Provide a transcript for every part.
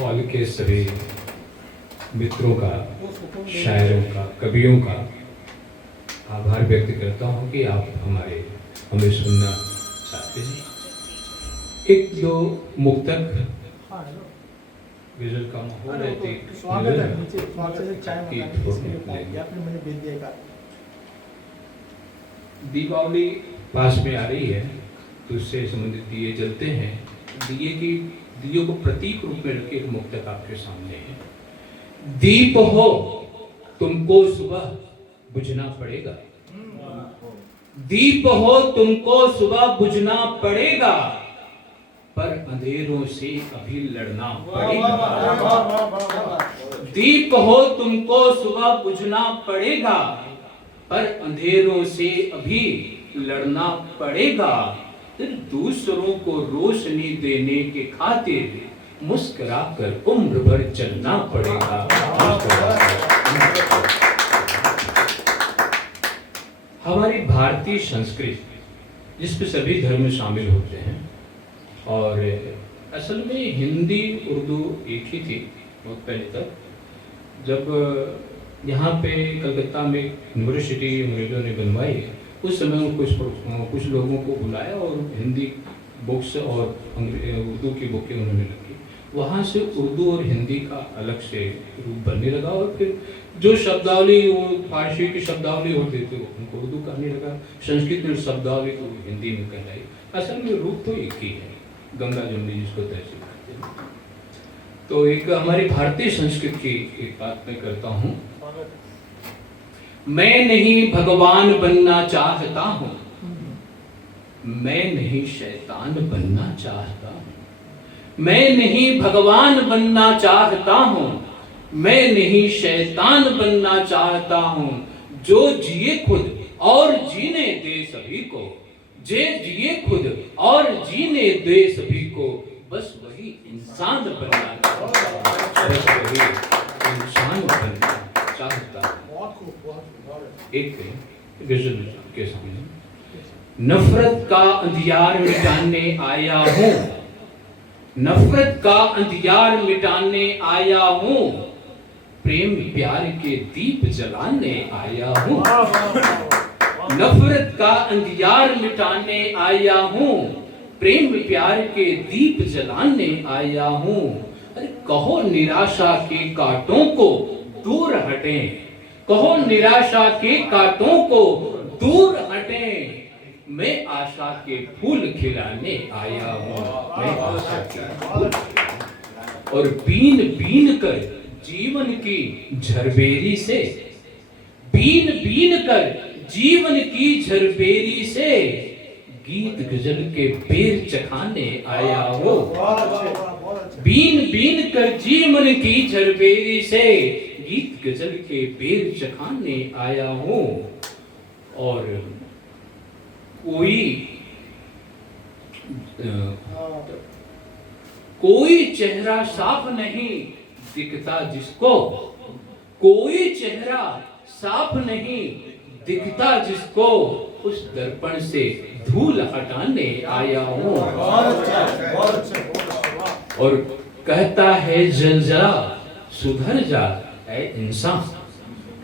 Hall के सभी मित्रों का, शायरों का, कवियों का आभार व्यक्त करता हूँ कि आप हमें सुनना चाहते हैं। एक दो मुक्तक गजल का माहौल है, दीपावली पास में आ रही है तो उससे संबंधित दिए जलते हैं। दियों को प्रतीक रूप में रखे एक मुक्तक आपके सामने है। दीप हो तुमको सुबह बुझना पड़ेगा, दीप हो तुमको सुबह बुझना पड़ेगा, पर अंधेरों से अभी लड़ना पड़ेगा। दीप हो तुमको सुबह बुझना पड़ेगा, पर अंधेरों से अभी लड़ना पड़ेगा। फिर दूसरों को रोशनी देने के खातिर मुस्कुराकर उम्र भर चलना पड़ेगा। हमारी भारतीय संस्कृति जिसमें सभी धर्म शामिल होते हैं, और असल में हिंदी उर्दू एक ही थी बहुत पहले तक। जब यहाँ पे कलकत्ता में यूनिवर्सिटी अंग्रेजों ने बनवाई, उस समय कुछ लोगों को बुलाया और हिंदी बुक्स और उर्दू की बुकें उन्होंने रखी। वहाँ से उर्दू और हिंदी का अलग से रूप बनने लगा, और फिर जो शब्दावली वो फारसी की शब्दावली होती थी उनको उर्दू कहने लगा, संस्कृत में शब्दावली को हिंदी में कहलाई। असल में रूप तो एक ही है, गंगा जमुनी जिसको तहसील कहते हैं। तो एक हमारी भारतीय संस्कृति की एक बात मैं करता हूँ। मैं नहीं भगवान बनना चाहता हूँ, मैं नहीं शैतान बनना चाहता हूँ। मैं नहीं भगवान बनना चाहता हूँ, मैं नहीं शैतान बनना चाहता हूँ। जो जिए खुद और जीने दे सभी को, जे जिए खुद और जीने दे सभी को, बस वही इंसान बनना चाहता हूँ। एक गजल के सामने, नफरत का अंधियार मिटाने आया हूँ, नफरत का अंधियार मिटाने आया हूँ, प्रेम प्यार के दीप जलाने आया हूँ। नफरत का अंधियार मिटाने आया हूँ, प्रेम प्यार के दीप जलाने आया हूँ। अरे कहो निराशा के कांटों को दूर हटें, कहो निराशा के कांटों को दूर हटें, मैं आशा के फूल खिलाने आया हूँ, मैं आशा के फूल। और बीन बीन कर जीवन की झरबेरी से, बीन बीन कर जीवन की झरबेरी से, गीत गजल के बेर चखाने आया हूँ। बीन बीन कर जीवन की झरबेरी से, गीत गजल के बेर चखाने आया हूँ। और कोई चेहरा साफ नहीं दिखता जिसको, कोई चेहरा साफ नहीं दिखता जिसको, उस दर्पण से धूल हटाने आया हूँ। और कहता है जलजला सुधर जा ऐ इंसान,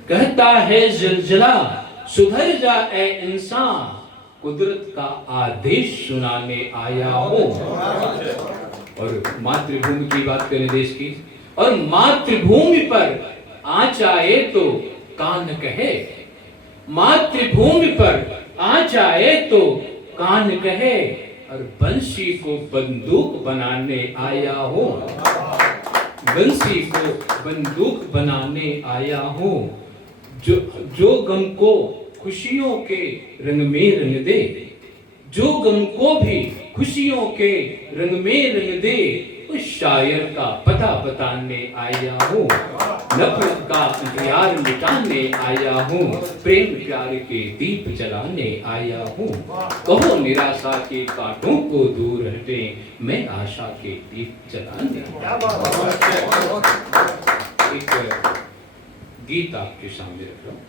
कहता है जलजला सुधर जा ऐ इंसान, कुदरत का आदेश सुनाने आया हूँ। और मातृभूमि की बात करें देश की, और मातृभूमि पर आँच आए तो कान कहे, मातृभूमि पर आँच आए तो कान कहे, और बंसी को बंदूक बनाने आया हूँ, बंसी को बंदूक बनाने आया हूँ। जो गम को खुशियों के रंग में रंग दे, जो गम को भी खुशियों के रंग में रंग दे, उस शायर का पता बताने आया हूँ। नफरत का अंधियार मिटाने आया हूँ, प्रेम प्यार के दीप जलाने आया हूँ। कहो निराशा के कांटों को दूर हटे, मैं आशा के दीप जलाने। एक गीत आपके सामने रख रहा हूँ।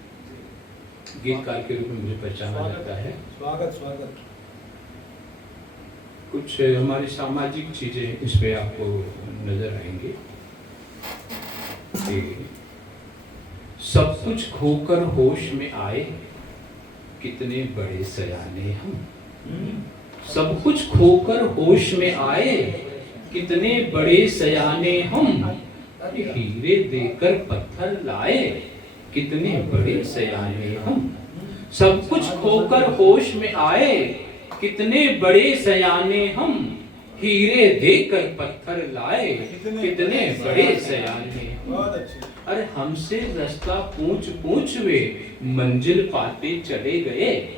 गीतकार के रूप में मुझे पहचाना जाता है। स्वागत। कुछ हमारी सामाजिक चीजें इस पे आपको नजर आएंगे। सब कुछ खोकर होश में आए, कितने बड़े सयाने हम। सब कुछ खोकर होश में आए, कितने बड़े सयाने हम। हीरे देकर पत्थर लाए, कितने बड़े सयाने हम। सब कुछ खोकर होश में आए, कितने बड़े सयाने हम। हीरे देकर पत्थर लाए, कितने बड़े सयाने हम। अरे हमसे रास्ता पूछ पूछ वे मंजिल पाते चले गए।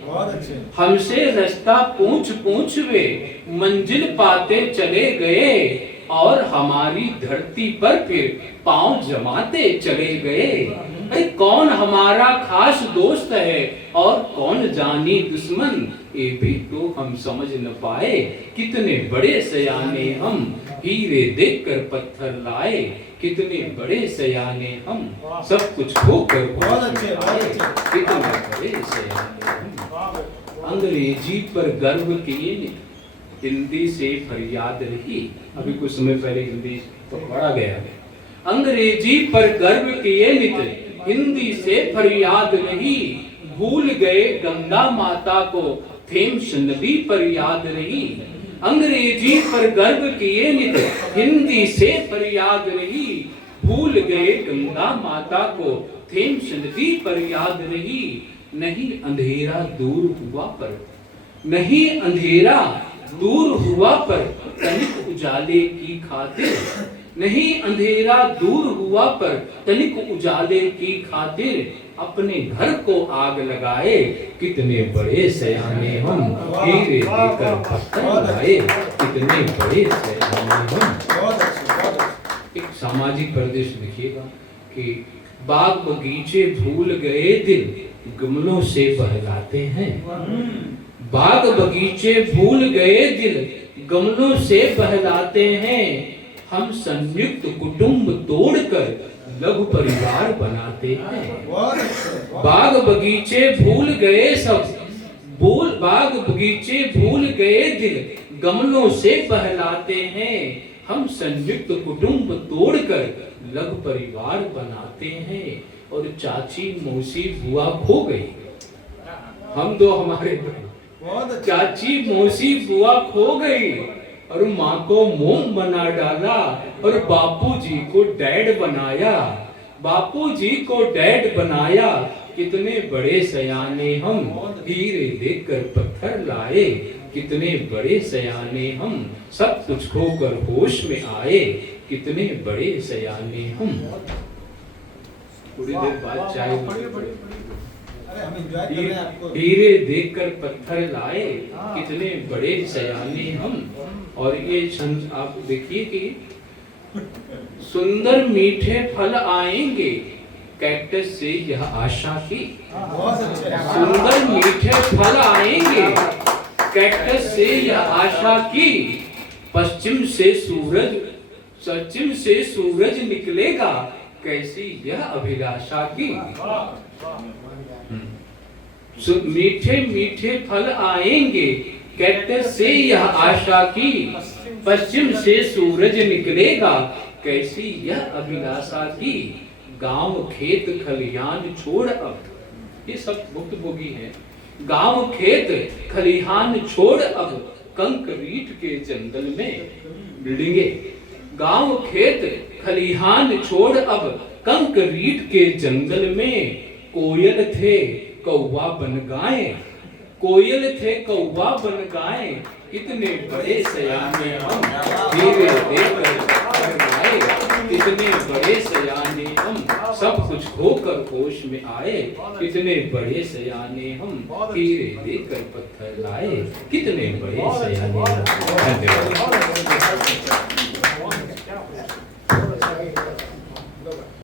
हमसे रास्ता पूछ पूछ वे मंजिल पाते चले गए, और हमारी धरती पर फिर पांव जमाते चले गए। अरे कौन हमारा खास दोस्त है और कौन जानी दुश्मन, ये भी तो हम समझ न पाए, कितने बड़े सयाने हम। हीरे देखकर पत्थर लाए, कितने बड़े सयाने हम। सब कुछ खोकर कितने बड़े सयाने हम। अंग्रेजी पर गर्व किए, हिंदी से फरियाद रही। अभी कुछ समय पहले हिंदी तो पढ़ा गया है। अंग्रेजी पर गर्व किए नित, हिंदी से फरियाद रही। भूल गए गंगा माता को, थेम्स नदी पर याद रही। अंग्रेजी पर गर्व किए नित, हिंदी से फरियाद रही। भूल गए गंगा माता को, थेम्स नदी पर याद रही। नहीं अंधेरा दूर हुआ पर, नहीं अंधेरा दूर हुआ पर, तनिक उजाले की खातिर। नहीं अंधेरा दूर हुआ पर, तनिक उजाले की खातिर। अपने घर को आग लगाए, कितने बड़े सयाने हम। हीरे देकर पत्थर लाए, कितने बड़े सयाने हम। एक सामाजिक परिदृश्य देखिएगा कि बाग बगीचे भूल गए दिल, गमलों से बहलाते हैं। बाग बगीचे भूल गए दिल, गमलों से बहलाते हैं। हम संयुक्त कुटुंब तोड़कर लघु परिवार बनाते हैं। बाग बगीचे भूल गए सब, बाग बगीचे भूल गए दिल, गमलों से बहलाते हैं। हम संयुक्त कुटुंब तोड़कर लघु परिवार बनाते हैं। और चाची मौसी बुआ खो गई, हम दो हमारे चाची मौसी बुआ खो गई, और माँ को मोम बना डाला, और बापूजी को डैड बनाया। बापूजी को डैड बनाया, कितने बड़े सयाने हम। हीरे देखकर पत्थर लाए, कितने बड़े सयाने हम। सब कुछ खोकर होश में आए, कितने बड़े सयाने हम। थोड़ी देर बाद चाय हीरे देखकर पत्थर लाए, कितने बड़े सयाने हम। और ये छंद आप देखिए कि सुंदर मीठे फल आएंगे, कैक्टस से यह आशा की। सुंदर मीठे फल आएंगे, कैक्टस से यह आशा की। पश्चिम से सूरज निकलेगा, कैसी यह अभिलाषा की। मीठे मीठे फल आएंगे, कैक्टस से यह आशा की। पश्चिम से सूरज निकलेगा, कैसी यह अभिलाषा की। गांव खेत खलिहान छोड़ अब, ये सब भुक्तभोगी है। गांव खेत खलिहान छोड़ अब, कंक्रीट के जंगल में बिल्डिंगे। गांव खेत खलिहान छोड़ अब, कंक्रीट के जंगल में। कोयल थे कौवा बन गाए, कोयल थे कौवा बन गाए, कितने बड़े सयाने हम। हीरे देखकर पत्थर लाए, कितने बड़े सयाने हम। सब कुछ खोकर होश में आए, कितने बड़े सयाने हम। हीरे देखकर पत्थर लाए, कितने बड़े सयाने हम। धन्यवाद।